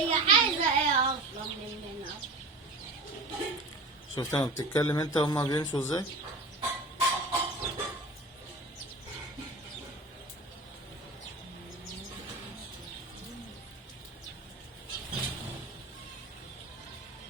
هي عايزة ايه اصلا مننا؟ شفت لما بتتكلم انت هما بيمشوا ازاي؟